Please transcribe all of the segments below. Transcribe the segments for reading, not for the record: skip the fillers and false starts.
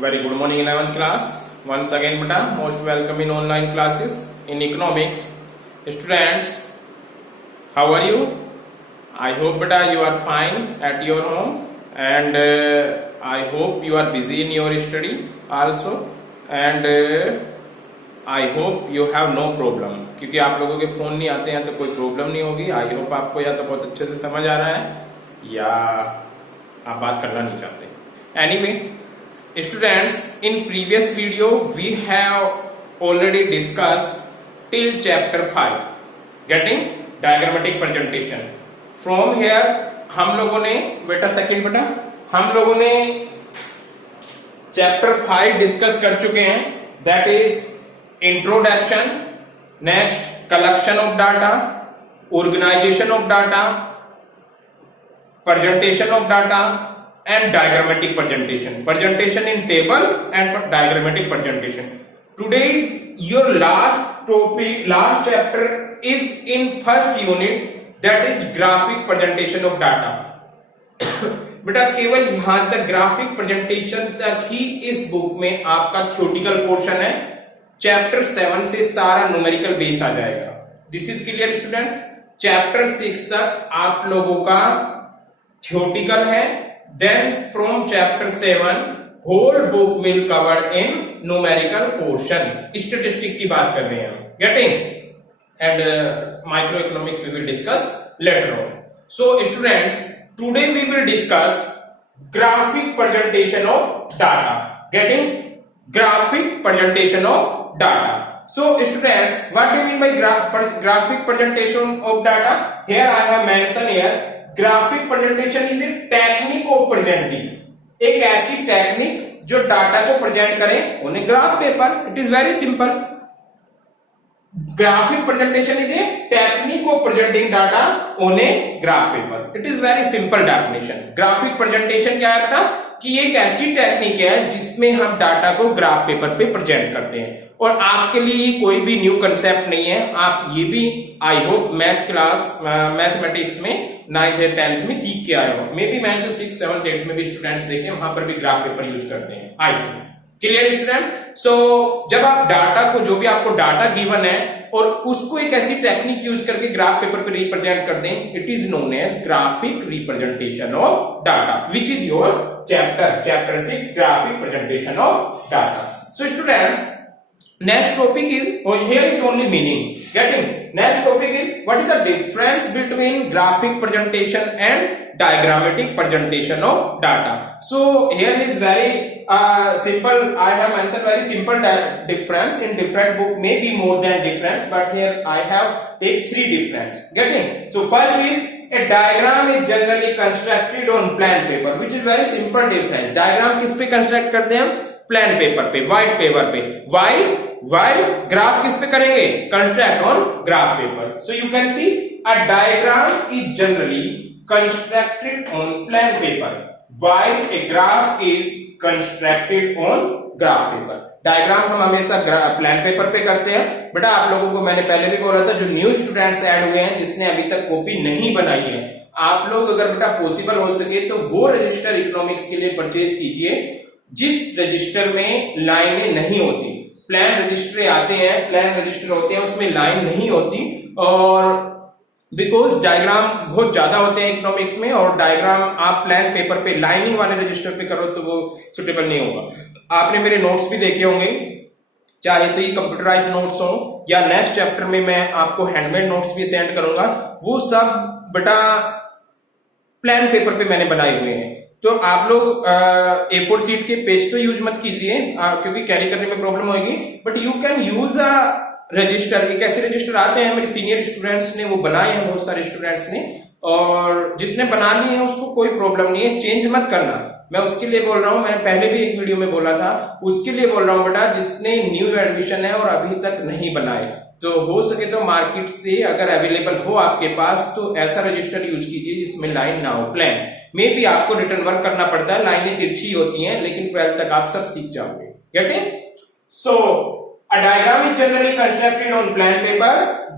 Very good morning, 11th class. Once again, beta, most welcome in online classes in economics. Students, how are you? I hope, beta, you are fine at your home, and I hope you are busy in your study also, and I hope you have no problem. क्योंकि आप लोगों के फोन नहीं आते हैं तो कोई प्रॉब्लम नहीं होगी. आई होप आपको या तो बहुत अच्छे से समझ आ रहा है या आप बात करना नहीं चाहते. Anyway, students, in previous video we have already discussed till chapter 5, getting diagrammatic presentation. From here हम लोगों ने हम लोगों ने chapter 5 डिस्कस कर चुके हैं. That is introduction, next collection of data, organization of data, presentation of data, and diagrammatic presentation in table and diagrammatic presentation. Today's your last topic, last chapter is in first unit, that is graphic presentation of data. बेटा केवल यहां तक graphic presentation तक ही इस बुक में आपका theoretical portion है. चैप्टर 7 से सारा न्यूमेरिकल बेस आ जाएगा. This is clear students. Chapter 6 तक आप लोगों का थ्योरेटिकल है. Then from chapter 7 whole book will cover in numerical portion. Statistic की बात कर रहे हैं हम. Getting? And microeconomics we will discuss later on. So students, today we will discuss graphic presentation of data. Getting? Graphic presentation of data. So students, what do you mean by graphic presentation of data? Here I have mentioned here. Graphic presentation is a technique of presenting. एक ऐसी टेक्निक जो डाटा को प्रेजेंट करे on a graph paper. It is very simple. Graphic presentation is a technique of presenting data on a graph paper. It is very simple definition. Graphic presentation क्या है बेटा कि एक ऐसी टेक्निक है जिसमें हम डाटा को ग्राफ पेपर पे प्रेजेंट करते हैं. और आपके लिए कोई भी न्यू कंसेप्ट नहीं है. आप ये भी I hope math class mathematics में 9th या 10th में सीख के आए हो. मे बी मैं तो 6th 7th 8th में भी स्टूडेंट्स देखे वहां पर भी ग्राफ पेपर यूज करते हैं. I think clear students. So जब आप डाटा को जो भी आपको डाटा गिवन है और उसको एक ऐसी टेक्निक यूज करके ग्राफ पेपर पे रिप्रेजेंट कर दें, it is known as graphic representation of data, which is your chapter 6 graphic presentation of data. So students, next topic is, here is only meaning. Getting? Next topic is, what is the difference between graphic presentation and diagrammatic presentation of data? So here is very simple. I have mentioned very simple difference. In different book may be more than difference, but here I have take 3 difference. Getting? So first is, a diagram is generally constructed on plain paper, which is very simple difference. Diagram किस पे construct करते हैं हम? Plan paper पे, white paper पे. While graph किस पे करेंगे? Construct on graph paper. So you can see a diagram is generally constructed on plan paper while a graph is constructed on graph paper. Diagram हम हमेशा plan paper पे करते हैं. बेटा आप लोगों को मैंने पहले भी बोला था, जो न्यू स्टूडेंट्स ऐड हुए हैं जिसने अभी तक कॉपी नहीं बनाई है, आप लोग अगर बेटा पॉसिबल हो सके तो वो रजिस्टर इकोनॉमिक्स के लिए परचेज कीजिए जिस रजिस्टर में लाइनें नहीं होती. प्लान रजिस्टर आते हैं, प्लान रजिस्टर होते हैं, उसमें लाइन नहीं होती. और बिकॉज डायग्राम बहुत ज्यादा होते हैं इकोनॉमिक्स में, और डायग्राम आप प्लान पेपर पे लाइनिंग वाले रजिस्टर पे करो तो वो सुटेबल नहीं होगा. आपने मेरे नोट्स भी देखे होंगे, चाहे तो ये कंप्यूटराइज नोट्स हो या नेक्स्ट चैप्टर में मैं आपको हैंडमेड नोट्स भी सेंड करूंगा. वो सब बेटा प्लान पेपर पे मैंने बनाए हुए हैं. तो आप लोग A4 शीट के पेज तो यूज मत कीजिए क्योंकि कैरी करने में प्रॉब्लम होगी. But you can use a resistor. एक ऐसे रजिस्टर आते हैं, मेरे सीनियर स्टूडेंट्स ने वो बनाए हैं, बहुत सारे स्टूडेंट्स ने, और जिसने बना लिए हैं उसको कोई प्रॉब्लम नहीं है. चेंज मत करना. मैं उसके लिए बोल रहा हूं, मैंने पहले भी एक वीडियो में बोला था, उसके लिए बोल रहा हूं बेटा जिसने न्यू एडमिशन है और अभी तक नहीं बनाए. तो हो सके तो मार्केट से अगर अवेलेबल हो आपके पास तो ऐसा रजिस्टर यूज कीजिए जिसमें लाइन ना हो. प्लान में भी आपको रिटर्न वर्क करना पड़ता है, लाइनें तिरछी होती हैं, लेकिन 12th तक आप सब सीख जाओगे. गेटिंग? सो a diagram is generally constructed on plan paper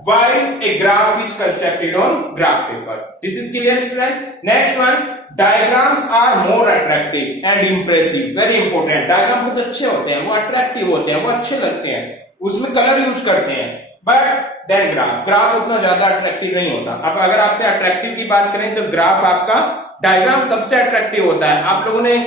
while a graph is constructed on graph paper. This is clear student. Next one, diagrams are more attractive and impressive, very important. Diagram बहुत अच्छे होते हैं, वो अट्रैक्टिव होते हैं, वो अच्छे लगते हैं, उसमें कलर यूज करते हैं, बट देन ग्राफ उतना ज्यादा अट्रैक्टिव नहीं होता। अब अगर आपसे अट्रैक्टिव की बात करें तो ग्राफ आपका, डायग्राम सबसे अट्रैक्टिव होता है। आप लोगों ने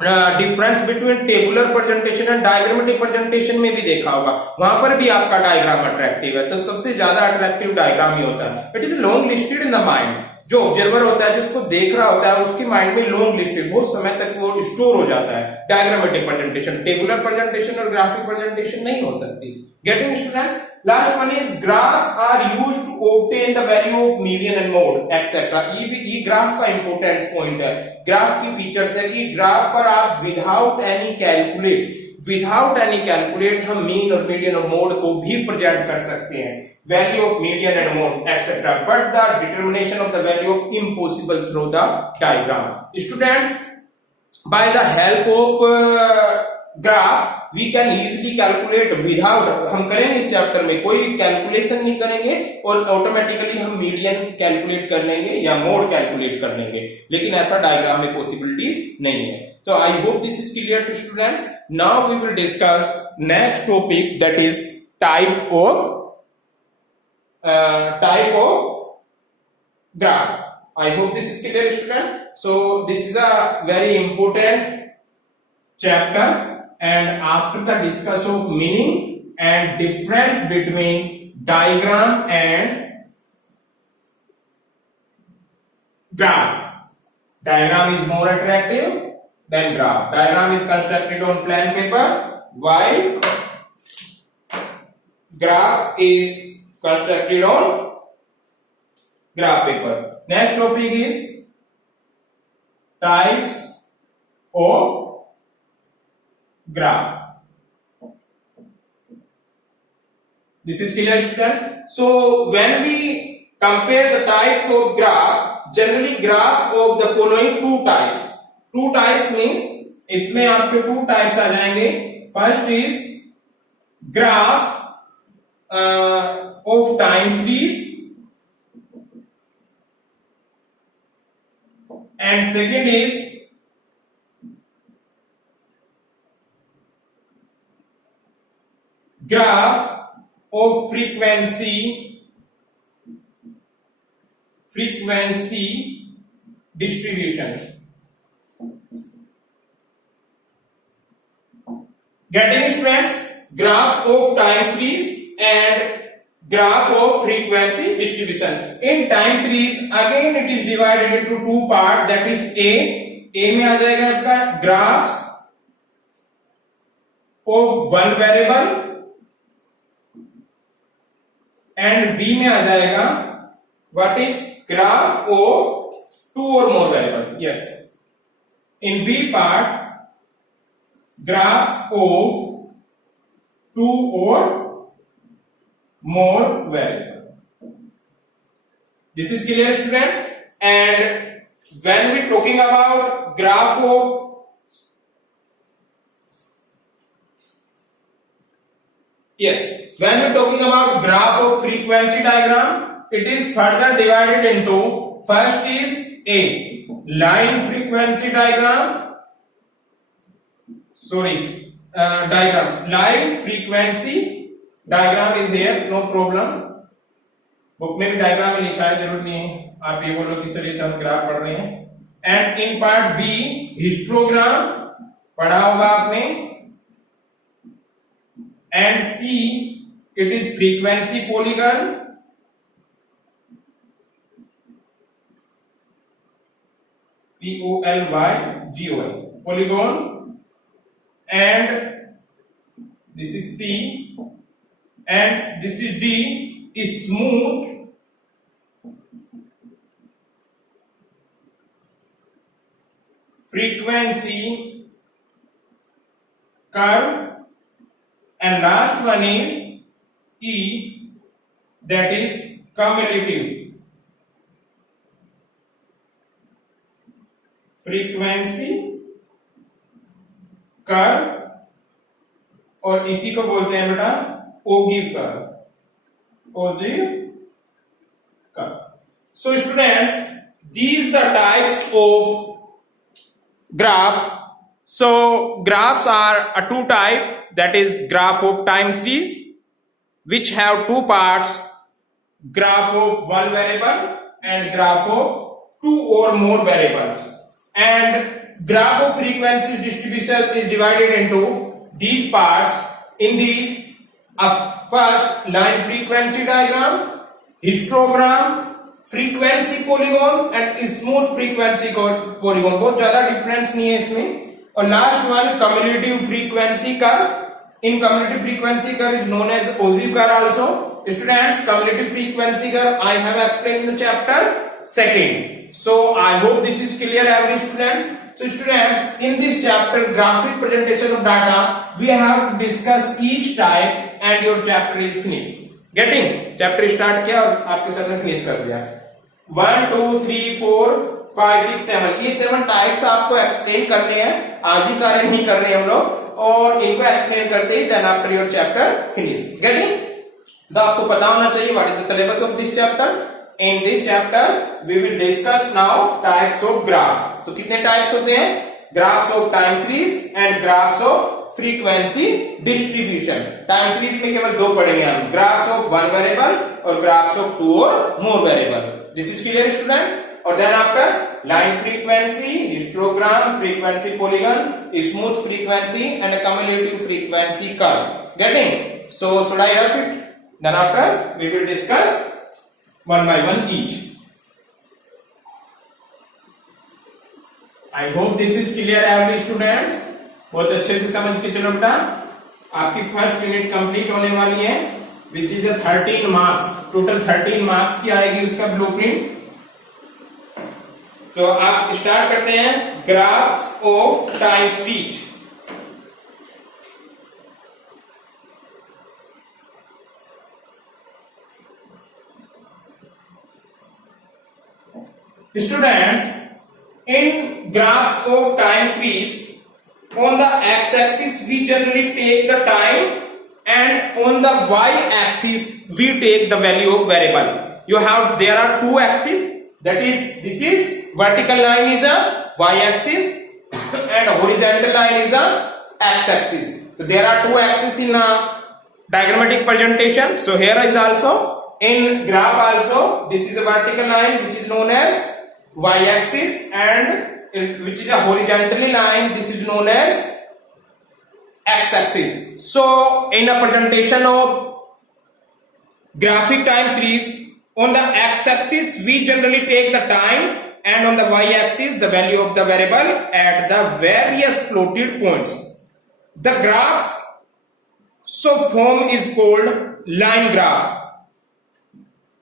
difference between tabular presentation and diagrammatic presentation में भी देखा होगा, वहां पर भी आपका डायग्राम अट्रैक्टिव है। तो सबसे ज्यादा अट्रैक्टिव डायग्राम ही होता है। It is long listed in the mind, जो ऑब्जर्वर होता है, जिसको देख रहा होता है, उसकी माइंड में लॉन्ग लिस्टेड बहुत समय तक वो स्टोर हो जाता है। डायग्रामेटिक प्रेजेंटेशन, टेबुलर प्रेजेंटेशन और ग्राफिक प्रेजेंटेशन नहीं हो सकती। Getting students? Last one is graphs are used to obtain the value of median and mode etcetera. ये ग्राफ का इंपॉर्टेंट पॉइंट है। ग्राफ की फीचर्स है कि ग्राफ पर आप विदाउट एनी कैलकुलेट हम मीन और मीडियन और मोड को भी प्रेजेंट कर सकते हैं, value of median and mode etcetera, but the determination of the value of impossible through the diagram. Students, by the help of graph we can easily calculate without, हम करेंगे इस चैप्टर में, कोई कैलकुलेशन नहीं करेंगे और ऑटोमेटिकली हम मीडियन कैलकुलेट कर लेंगे या मोड कैलकुलेट कर लेंगे, लेकिन ऐसा डायग्राम में पॉसिबिलिटीज नहीं है। तो I hope this is clear to students. Now we will discuss next topic, that is type of graph. I hope this is clear, student. So this is a very important chapter, and after the discuss of meaning and difference between diagram and graph. Diagram is more attractive than graph. Diagram is constructed on plain paper, while graph is constructed on graph paper. Next topic is types of graph. This is clear, student? So when we compare the types of graph, generally graph of the following two types. Two types means इसमें आपके two types आ जाएंगे. First is graph of time series, and second is graph of frequency distribution. Getting students? Graph of time series and graph of frequency distribution. In time series again it is divided into two part, that is A में आ जाएगा आपका graphs of one variable, and B में आ जाएगा what is graph of two or more variable. Yes, in B part graphs of two or more variable. This is clear, students? And when we talking about graph of when we talking about graph of frequency diagram, it is further divided into, first is A, line frequency diagram, diagram, line frequency diagram is here, no problem. Book में भी डायग्राम में लिखा है, जरूर नहीं है आप ये बोलो कि सर ये तो हम ग्राफ पढ़ रहे हैं। And in part B histogram पढ़ा होगा आपने, and C it is frequency polygon, POLYGON polygon, and this is C, and this is D, is smooth frequency curve, and last one is E, that is cumulative frequency curve, और इसी को बोलते हैं बेटा ogive curve, ogive curve. So students, these the types of graph. So graphs are a two type, that is graph of time series, which have two parts, graph of one variable and graph of two or more variables. And graph of frequencies distribution is divided into these parts. In these, first line frequency diagram, histogram, frequency polygon and smooth frequency polygon. बहुत ज्यादा डिफरेंस नहीं है इसमें. और last one cumulative frequency curve. In cumulative frequency curve is known as ogive curve also. Students, cumulative frequency curve I have explained in the chapter second. So I hope this is clear every student. So students, in this chapter graphic presentation of data, we have to discuss each type and your chapter is finished. Getting? Chapter start किया और आपके सर ने फिनिश कर दिया. 1 2 3 4 5 6 7 ये 7 टाइप्स आपको एक्सप्लेन करने हैं. आज ही सारे नहीं कर रहे हम लोग और इनको एक्सप्लेन करते ही then after your chapter finish. Getting? तो आपको पता होना चाहिए what is the syllabus of this chapter. In this chapter we will discuss now types of graph. So कितने types होते हैं? Graphs of time series and graphs of frequency distribution. Time series में केवल दो पढ़ेंगे हम, graphs of one variable और graphs of two or more variable. This is clear students? और then after line frequency, histogram, frequency polygon, smooth frequency and a cumulative frequency curve. Getting? So should I write it? Then after we will discuss one by one each. I hope this is clear every students. बहुत अच्छे से समझ के चलो बेटा. आपकी first unit complete होने वाली है विच इज 13 मार्क्स. टोटल 13 मार्क्स की आएगी उसका ब्लूप्रिंट. तो आप स्टार्ट करते हैं graphs of time series. Students, in graphs of time series, on the x-axis we generally take the time and on the y-axis we take the value of variable. There are two axes, that is this is vertical line is a y-axis and a horizontal line is a x-axis. So there are two axes in a diagrammatic presentation. So here is also in graph also this is a vertical line which is known as y-axis and which is a horizontally line, this is known as x-axis. So in a presentation of graphic time series, on the x-axis we generally take the time and on the y-axis the value of the variable at the various plotted points. The graphs so form is called line graph.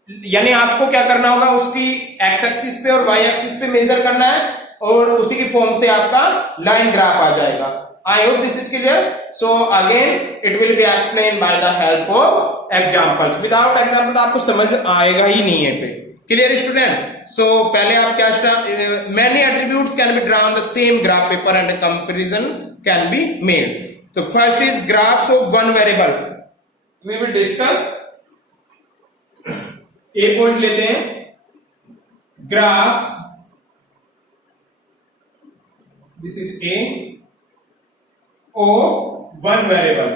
यानी आपको क्या करना होगा, उसकी x axis पे और Y axis पे मेजर करना है और उसी की फॉर्म से आपका लाइन ग्राफ आ जाएगा. आई hope this is clear. So again it will be explain by the help of examples. Without example आपको समझ आएगा ही नहीं है पे. Clear student? सो पहले आप क्या start, many attributes can be drawn the same graph paper and comparison can be made. तो first is graphs of one variable. We will discuss. A point लेते हैं, graphs, this is a of one variable.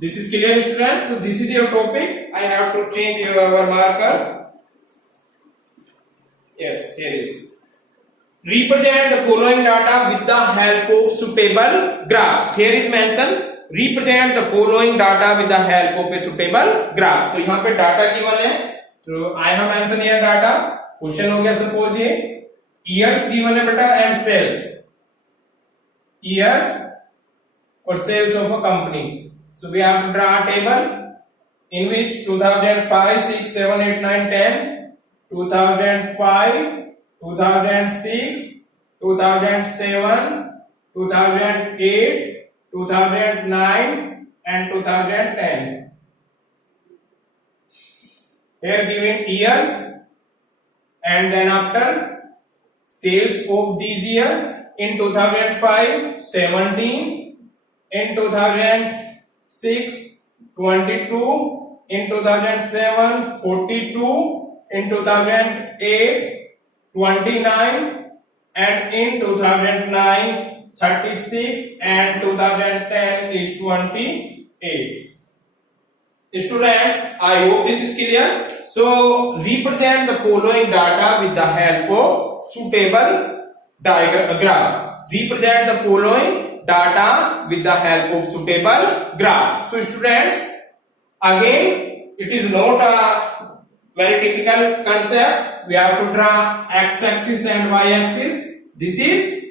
This is clear student? तो this is your topic. I have to change your marker. Yes, here is. Represent the following data with the help of suitable graphs. Here is mentioned represent the following data with the help of a suitable graph. तो यहाँ पे data given है, तो I have mention here data. Question हो गया suppose ये years given है बेटा एंड सेल्स, ईयर्स और sales of a company. So we have to draw a table in which 2005 6 7 8 9 10 2005 2006 2007 2008 2009 and 2010. Here given years and then after sales of this year in 2005 17, in 2006 22, in 2007, 42, in 2008, 29, and in 2009, 36, and 2010 is 28. Students, I hope this is clear. So represent the following data with the help of suitable graph. Represent the following data with the help of suitable graphs. So students, again, it is not a very typical concept. We have to draw x-axis and y-axis. This is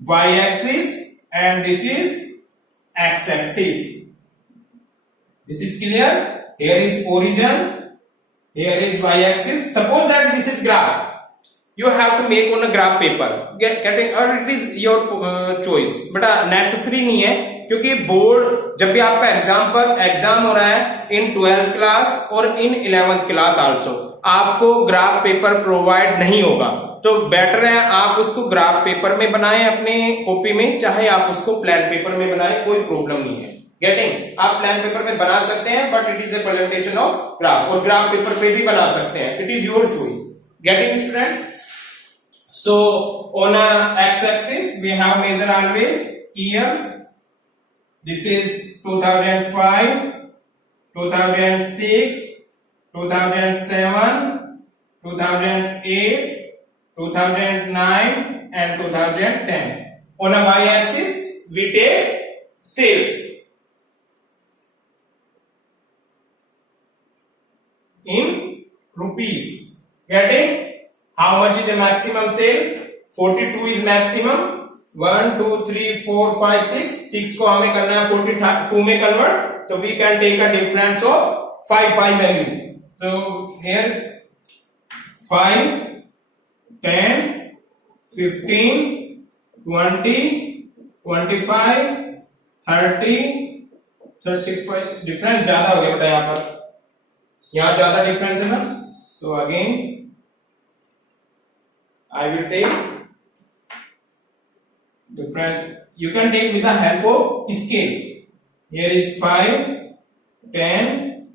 y-axis and this is x-axis. This is clear. Here is origin, here is y-axis. Suppose that this is graph. You have to make on a graph paper. Getting or it is your choice. But necessary नहीं है, क्योंकि बोर्ड जब भी आपका एग्जाम हो रहा है इन 12th class और इन 11th क्लास आल्सो, आपको ग्राफ पेपर प्रोवाइड नहीं होगा. तो बेटर है आप उसको ग्राफ पेपर में बनाएं अपने कॉपी में, चाहे आप उसको प्लान पेपर में बनाएं, कोई प्रॉब्लम नहीं है. गेटिंग, आप प्लान पेपर में बना सकते हैं, but it is a presentation of graph. और ग्राफ पेपर पे भी बना सकते हैं. It is your choice. Getting students? So on a x-axis we have measure always years. This is 2005, 2006, 2007, 2008, 2009 and 2010. On a y-axis we take sales in rupees. Getting? How much is the maximum sale? 42 is maximum. 1, 2, 3, 4, 5, 6. 6 को हमें करना है 42 में convert. So we can take a difference of 5 value. So here 5, 10, 15, 20, 25, 30, 35. Difference ज्यादा हो गया बेटा यहाँ पर. यहाँ ज्यादा difference है ना. So again I will take different. You can take with the help of scale. Here is 5, 10,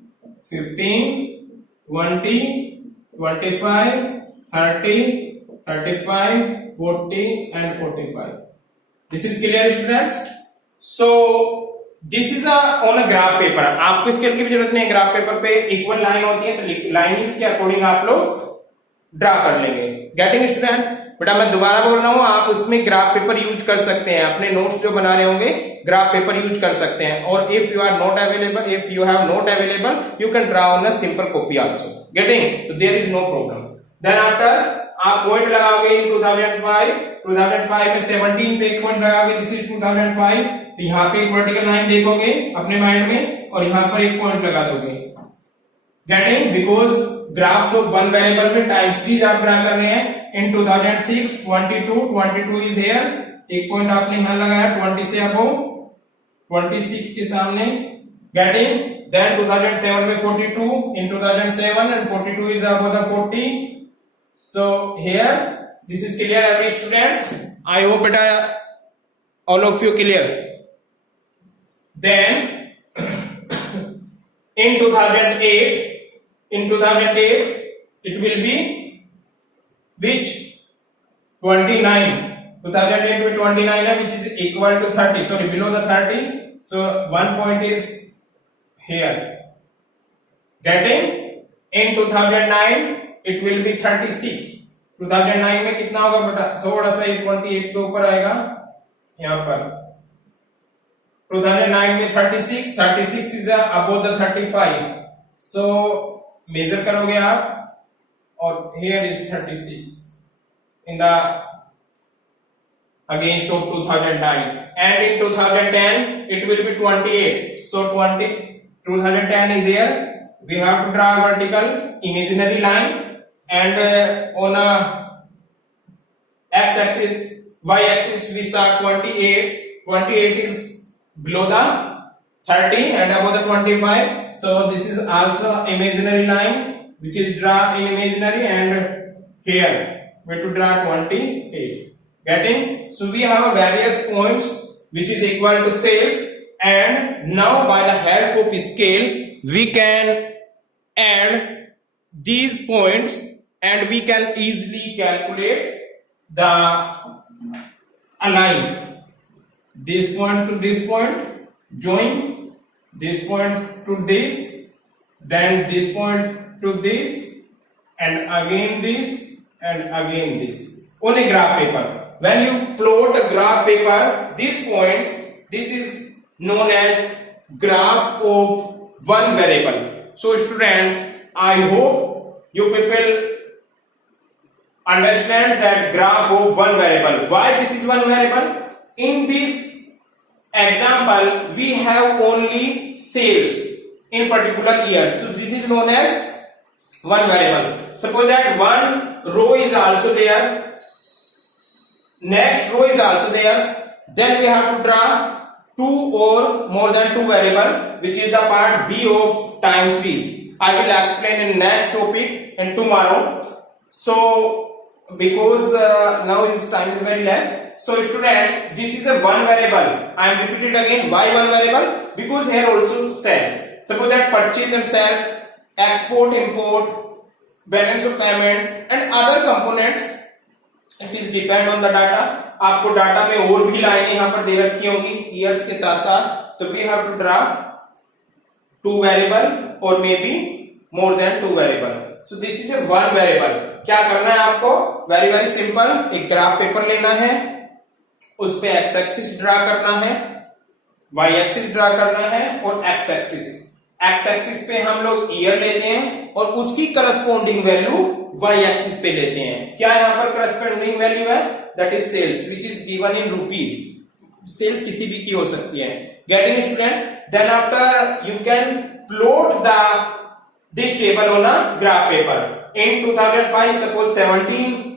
15, 20, 25, 30, 35, 40 and 45. This is clear students? So this is on a graph paper. आपको स्केल की भी जरूरत नहीं है. ग्राफ पेपर पे इक्वल लाइन होती है, तो लाइनिंग्स के अकॉर्डिंग आप लोग ड्रा कर लेंगे. Getting students? बेटा मैं दोबारा बोल रहा हूं, आप उसमें ग्राफ पेपर यूज कर सकते हैं. अपने नोट्स जो बना रहे होंगे ग्राफ पेपर यूज कर सकते हैं. और if you have not available you can draw on a simple copy also. Getting? तो there is no problem. Then after आप पॉइंट लगाओगे इन 2005 में 17 पे एक पॉइंट लगाओगे. This is 2005. तो यहाँ पे एक वर्टिकल लाइन देखोगे अपने माइंड में और यहाँ पर एक पॉइंट लगा दोगे. Getting? Because graphs of one variable में टाइम्स 3 आप ड्रा कर रहे हैं. इन 2006 22 इज हेयर. एक पॉइंट आपने यहां लगाया 20 से अबो, 26 के सामने. गेटिंग? देन 2007 में 42 in 2007 and 42 is above the 40. So here this is clear every students? I hope बेटा all of you clear. Then in 2008 it will be which 29. 2008 में 29 है, which is equal to 30. Sorry, below the 30. So one point is here. Getting? In 2009 it will be 36. 2009 में कितना होगा बेटा? थोड़ा सा 28 के ऊपर आएगा यहाँ पर. 2009 में 36 is above the 35. So measure करोगे आप और here is 36 in the against of 2009, and in 2010 it will be 28. So 2010 is here. We have to draw a vertical imaginary line, and on a x-axis, y-axis we saw 28. 28 is below the 30 and above the 25. So this is also imaginary line which is drawn in imaginary, and here we have to draw 28. Getting? So we have various points which is equal to sales, and now by the help of scale we can add these points and we can easily calculate the align this point to this point, join this point to this, then this point to this, and again this, and again this on a graph paper. When you plot a graph paper, these points, this is known as graph of one variable. So students, I hope you people understand that graph of one variable. Why this is one variable? In this example, we have only sales in particular years. So this is known as one variable. Suppose that one row is also there, next row is also there, then we have to draw two or more than two variable, which is the part B of time series. I will explain in next topic and tomorrow. So because now his time is very less, so students, this is a one variable. I am repeating again. Why one variable? Because here also sales. Suppose that purchase and sales, export, import, balance of payment and other components, it is depend on the data. आपको डाटा में और भी लाइनें यहाँ पर दे रखी होंगी ईयर्स के साथ साथ, तो we have to draw two variable और may be more than two variable. So this is a one variable. क्या करना है आपको? Very very simple. एक ग्राफ पेपर लेना है, उस पे एक्स एक्सिस ड्रा करना है, वाई एक्सिस ड्रा करना है और एक्स एक्सिस. एक्स एक्सिस पे हम लोग ईयर लेते हैं और उसकी करस्पॉन्डिंग वैल्यू वाई एक्सिस पे लेते हैं. क्या यहाँ पर करस्पॉन्डिंग वैल्यू है? That is sales which is given in rupees. Sales किसी भी की हो सकती है. Getting students? Then after you can plot the this table on a graph paper. In 2005 suppose 17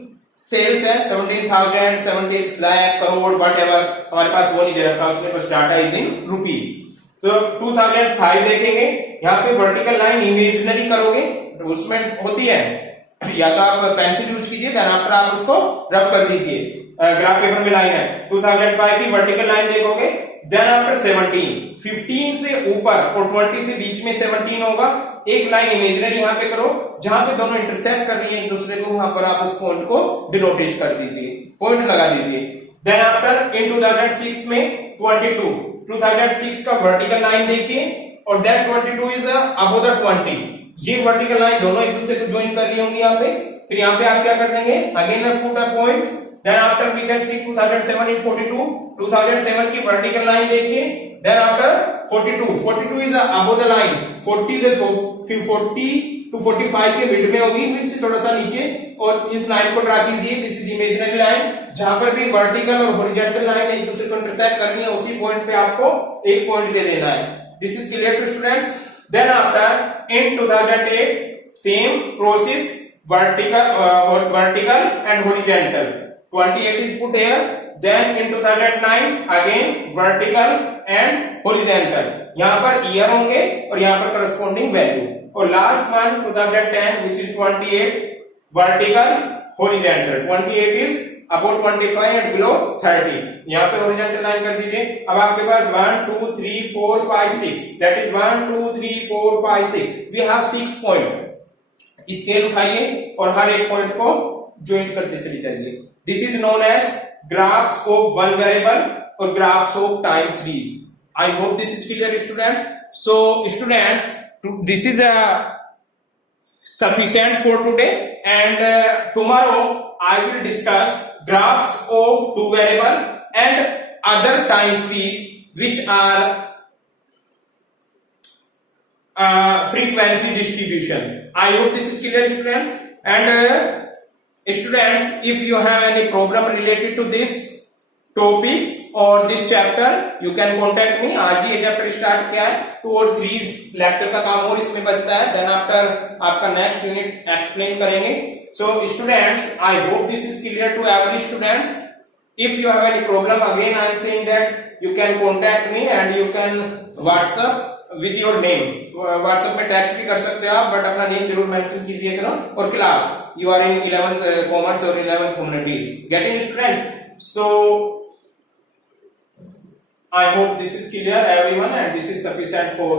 sales है, 17,000, 70 लाख, करोड़, व्हाटएवर. हमारे पास वो नहीं दे रखा, उसमें बस डाटा इज इन रुपीज. तो 2005 देखेंगे, यहाँ पे वर्टिकल लाइन इमेजिनरी करोगे तो उसमें होती है, या तो आप पेंसिल यूज कीजिए, देन आफ्टर आप उसको रफ कर दीजिए. ग्राफ पेपर में लाइन है 2005 की वर्टिकल लाइन देखोगे, देन आफ्टर 15 से ऊपर और 20 से बीच में 17 होगा. एक लाइन इमेजिनरी यहाँ पे करो, जहां पे दोनों इंटरसेक्ट कर रही है एक दूसरे को, वहां पर आप उस पॉइंट को डिनोटेट कर दीजिए, पॉइंट लगा दीजिए. देन आफ्टर इन 2006 में 2006 का वर्टिकल लाइन देखिए और दैट 22 इज अबव द 20. ये वर्टिकल लाइन दोनों एक दूसरे को ज्वाइन कर रही होंगी यहाँ पे. फिर यहाँ पे आप क्या कर देंगे? Again put a point. Then after we can see 2007 in 42. 2007 की वर्टिकल लाइन देखिए. Then after 42 is above the line. 40 to 45 के मिड में होगी, मिड से थोड़ा सा नीचे, और इस लाइन को ड्रा कीजिए. This is imaginary line. जहां पर भी वर्टिकल और हॉरिजॉन्टल लाइन एक दूसरे को इंटरसेक्ट करनी है, उसी पॉइंट पे आपको एक पॉइंट दे देना है. This is clear to students? Then after in 2008 same process, vertical and horizontal. 28 is put here. Then in 2009 again vertical and horizontal. यहाँ पर ईयर होंगे और यहाँ पर करस्पॉन्डिंग वैल्यू. और last one 2010 which is 28 vertical horizontal. 28 is above 25 and below 30. यहाँ पे horizontal line कर दीजिए. अब आपके पास 1 2 3 4 5 6, that is 1 2 3 4 5 6. We have 6 point. Scale उठाइए और हर एक पॉइंट को ज्वाइन करते चली जाइए. This is known as graphs of one variable और graphs of time series. I hope this is clear students. So students, this is sufficient for today, and tomorrow I will discuss graphs of two variable and other time series which are frequency distribution. I hope this is clear students. And students, if you have any problem related to this topics or this chapter, you can contact me. आज ही ये chapter start किया है, 2 और 3 लेक्चर का काम और इसमें बचता है. देन आफ्टर आपका नेक्स्ट यूनिट एक्सप्लेन करेंगे. So students, I hope this is clear to every students. If you have any problem, again I am saying that you can contact me and you can WhatsApp with your name. WhatsApp में text भी कर सकते हो आप, बट अपना नेम जरूर mention कीजिएगा. और class you are in 11th commerce और 11th humanities. Getting student? So I hope this is clear everyone, and this is sufficient for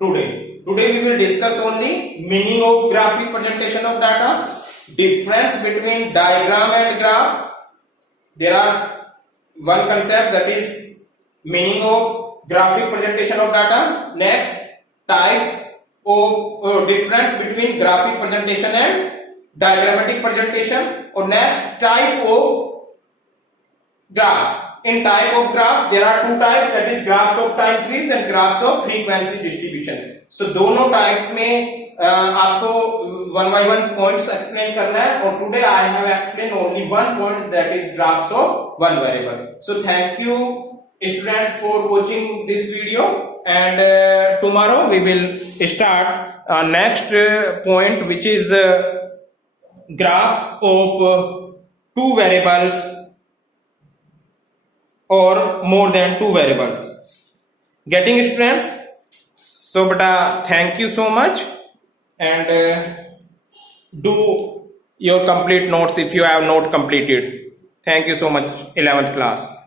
today. today we will discuss only meaning of graphic presentation of data, difference between diagram and graph. There are one concept, that is meaning of graphic presentation of data. Next, types of difference between graphic presentation and diagrammatic presentation. Or next, type of graphs. In type of graphs there are two types, that is graphs of time series and graphs of frequency distribution. So दोनों टाइप्स में आपको one by one points explain करना है, और today I have explain only one point, that is graphs of one variable. So thank you students for watching this video, and tomorrow we will start next point, which is graphs of two variables or more than two variables. Getting students? So beta, thank you so much, and do your complete notes if you have not completed. Thank you so much, 11th class.